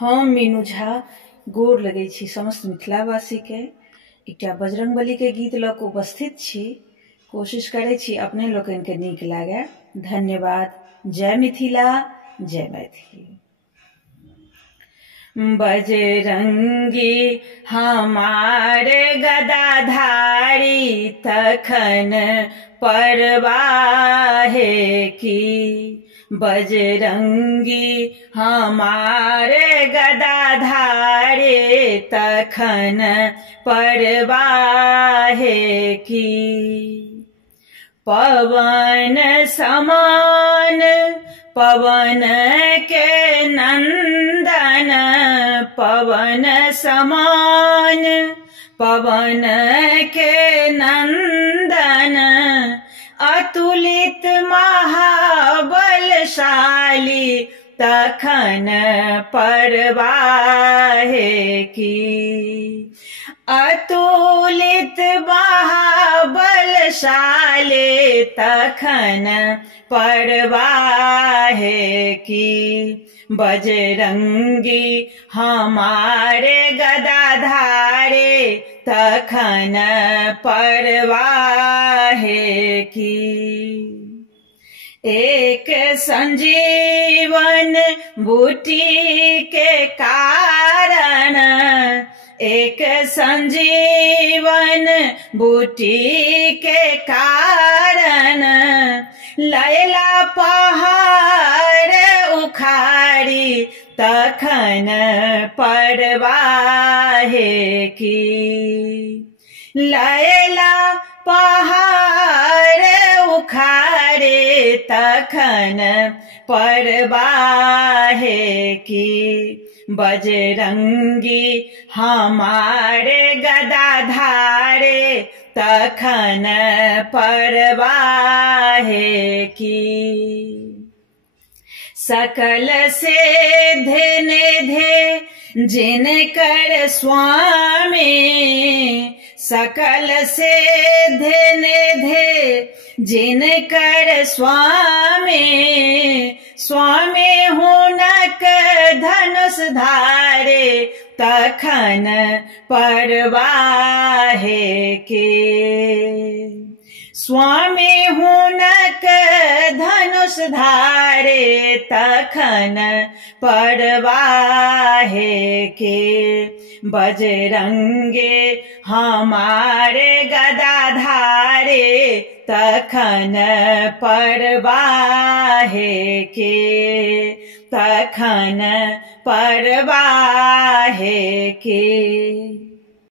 हम मीनू झा गोर लगै छी समस्त मिथिलावासी के एकटा बजरंगबली के गीत ल के उपस्थित छी। कोशिश करै छी अपने लोकन के नीक लागे। धन्यवाद। जय मिथिला, जय मैथिली। बजरंगी हमारे गदाधारी तखन परवाहे की। बजरंगी हमारे गदाधारी तखन परवाहे की। पवन समान पवन के नंदन, पवन समान पवन के नंदन, अतुलित महाबलशाली तखन परवाहे की। अतुलित महाबलशाली तखन परवाहे की। बजरंगी हमारे गदाधारे तखन परवाहे की। एक संजीवन बूटी के कारण, एक संजीवन बूटी के कारण, लैला पहाड़ उखाड़ी तखन परवाहे की। लैला पहाड़ उखाड़े तखन परवाहे की। बजरंगी हमारे गदाधारे तखन परवाहे की। सकल सिद्धि निधि जिनकर स्वामी, सकल सिद्धि निधि जिनकर स्वामी, स्वामी हुनक धनुष धारे तखन परवाहे के। स्वामी हुनक धनुष धारे तखन परवाहे के। बजरंगे हमारे गदाधारे तखन परवाहे के, तखन परवाहे के।